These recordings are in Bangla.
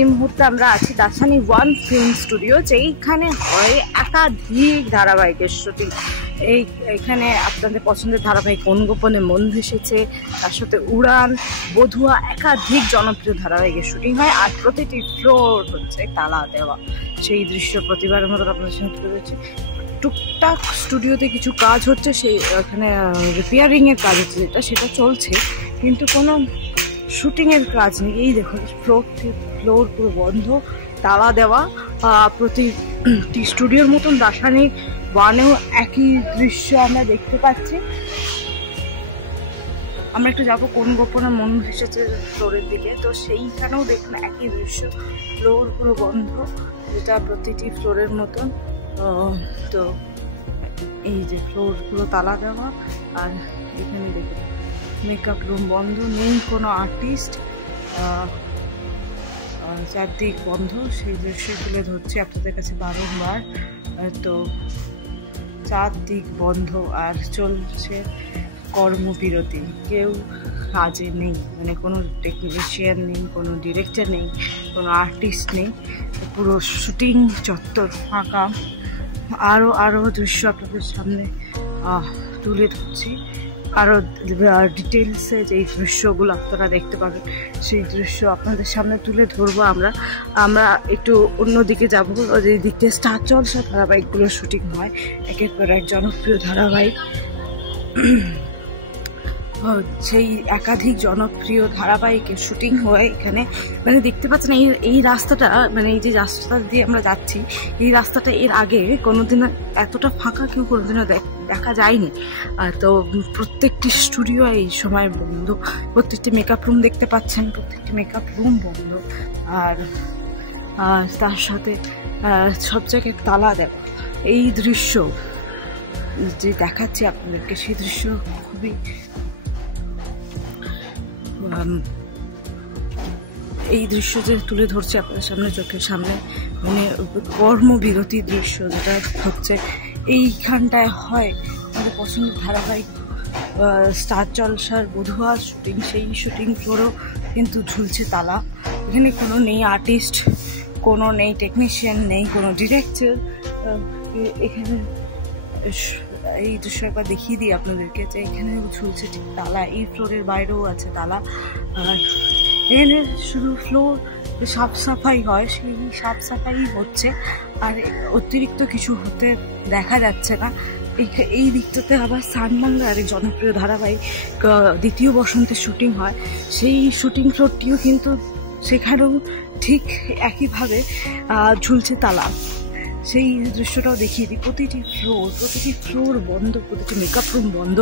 এই মুহূর্তে আমরা আছি দাসানি ওয়ান ফিল্ম স্টুডিও, যেইখানে হয় একাধিক ধারাবাহিকের শুটিং। এইখানে আপনাদের পছন্দের ধারাবাহিক কোন গোপনে মন ভেসেছে, তার সাথে উড়ান, বধুয়া, একাধিক জনপ্রিয় ধারাবাহিকের শুটিং হয়। আর প্রতিটি ফ্লোর হচ্ছে তালা দেওয়া। সেই দৃশ্য প্রতিবারের মতো আপনাদের সঙ্গে তুলে ধরছি। টুকটাক স্টুডিওতে কিছু কাজ হচ্ছে, সেই এখানে রিপেয়ারিংয়ের কাজ হচ্ছে, সেটা চলছে, কিন্তু কোনো শুটিংয়ের কাজ নেই। এই দেখুন ফ্লোর পুরো বন্ধ, তালা দেওয়া। প্রতিটি স্টুডিওর মতন দাসানি ওয়ানেও একই দৃশ্য আমরা দেখতে পাচ্ছি। আমরা একটু যাবো কোন গোপনে মন ভেসেছে ফ্লোরের দিকে, তো সেইখানেও দেখুন একই দৃশ্য, ফ্লোর পুরো বন্ধ, যেটা প্রতিটি ফ্লোরের মতন। তো এই যে ফ্লোর পুরো তালা দেওয়া। আর এখানে দেখুন মেকআপ রুম বন্ধ, নেই কোনো আর্টিস্ট, চারদিক বন্ধ। সেই দৃশ্য তুলে ধরছি আপনাদের কাছে বারংবার। তো চারদিক বন্ধ আর চলছে কর্মবিরতি, কেউ কাজে নেই, মানে কোনো টেকনিশিয়ান নেই, কোনো ডিরেক্টর নেই, কোনো আর্টিস্ট নেই, পুরো শুটিং চত্বর ফাঁকা। আরও দৃশ্য আপনাদের সামনে তুলে ধরছি, আরও ডিটেলসে যেই দৃশ্যগুলো আপনারা দেখতে পাবেন সেই দৃশ্য আপনাদের সামনে তুলে ধরবো। আমরা একটু অন্যদিকে যাবো, যেই দিক থেকে স্টার জলসা ধারাবাহিকগুলোর শুটিং হয়, একের পর এক জনপ্রিয় ধারাবাহিক। সেই একাধিক জনপ্রিয় ধারাবাহিকের শুটিং হয় এখানে। মানে দেখতে পাচ্ছেন এই রাস্তাটা, মানে এই যে রাস্তাটা দিয়ে আমরা যাচ্ছি, এই রাস্তাটা এর আগে কোনোদিনও এতটা ফাঁকা কেউ কোনোদিনও দেখা যায়নি। তো প্রত্যেকটি স্টুডিও এই সময় বন্ধ, প্রত্যেকটি মেকআপ রুম দেখতে পাচ্ছেন, প্রত্যেকটি মেকআপ রুম বন্ধ। আর তার সাথে সব জায়গায় তালা দেওয়া। এই দৃশ্য যে দেখাচ্ছি আপনাদেরকে, সেই দৃশ্য খুবই এই দৃশ্য যে তুলে ধরছে আপনাদের সামনে, চোখের সামনে, মানে কর্মবিরতির দৃশ্য যেটা হচ্ছে এইখানটায় হয় আমাদের পছন্দের ধারাবাহিক স্টার জলসার বধুয়া শুটিং। সেই শুটিং ফ্লোরও কিন্তু ঝুলছে তালা। এখানে কোনো নেই আর্টিস্ট, কোনো নেই টেকনিশিয়ান, নেই কোনো ডিরেক্টর। এখানে এই দৃশ্য একবার দেখিয়ে দিই আপনাদেরকে, যে এখানে ঝুলছে ঠিক তালা। এই ফ্লোরের বাইরেও আছে তালা। আর এখানে শুধু ফ্লোর সাফ সাফাই হয়, সেই সাফ সাফাই হচ্ছে, আর অতিরিক্ত কিছু হতে দেখা যাচ্ছে না। এই দিকটাতে আবার সানবাংলা আরেক জনপ্রিয় ধারাবাহিক দ্বিতীয় বসন্তের শুটিং হয়, সেই শুটিং ফ্লোরটিও কিন্তু সেখানেও ঠিক একইভাবে ঝুলছে তালা। সেই দৃশ্যটাও দেখিয়ে দিই। প্রতিটি ফ্লোর বন্ধ, প্রতিটি মেকআপ রুম বন্ধ,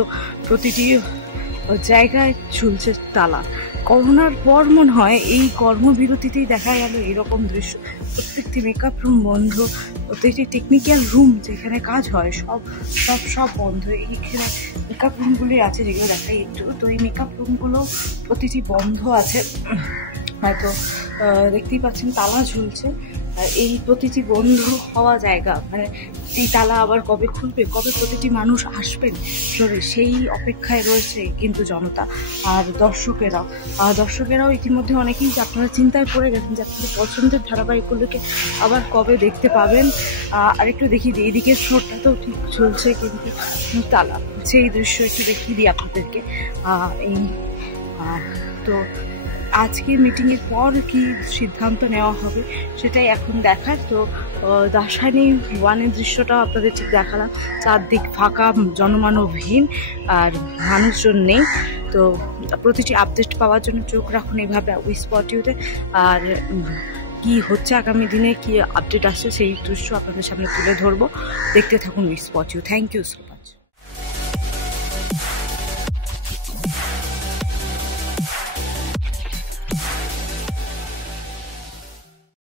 প্রতিটি জায়গায় ঝুলছে তালা। করোনার পর মনে হয় এই কর্মবিরতিতেই দেখা গেল এরকম দৃশ্য। প্রত্যেকটি মেকআপ রুম বন্ধ, প্রত্যেকটি টেকনিক্যাল রুম যেখানে কাজ হয় সব বন্ধ। এইখানে মেকআপ রুমগুলি আছে যেগুলো দেখাই একটু, তো এই মেকআপ রুমগুলো প্রতিটি বন্ধ আছে। হয়তো দেখতেই পাচ্ছেন তালা ঝুলছে। আর এই প্রতিটি বন্ধ হওয়া জায়গা, মানে এই তালা আবার কবে খুলবে, কবে প্রতিটি মানুষ আসবেন সেই অপেক্ষায় রয়েছে কিন্তু জনতা। আর দর্শকেরাও ইতিমধ্যে অনেকেই আপনারা চিন্তায় পড়ে গেছেন যে আপনাদের পছন্দের ধারাবাহিকগুলোকে আবার কবে দেখতে পাবেন। আর একটু দেখিয়ে দিই, এদিকের ফ্লোরটাতেও ঠিক চলছে কিন্তু তালা। সেই দৃশ্য একটু দেখিয়ে দিই আপনাদেরকে। তো আজকে মিটিংয়ের পর কি সিদ্ধান্ত নেওয়া হবে সেটাই এখন দেখার। তো দাসানি ওয়ানের দৃশ্যটা আপনাদের ঠিক দেখালাম, চারদিক ফাঁকা, জনমানবহীন, আর মানুষজন নেই। তো প্রতিটি আপডেট পাওয়ার জন্য চোখ রাখুন এইভাবে উইস্পটিউতে। আর কি হচ্ছে আগামী দিনে, কি আপডেট আসছে সেই দৃশ্য আপনাদের সামনে তুলে ধরবো। দেখতে থাকুন উইস্পটিউ। Thank you so much.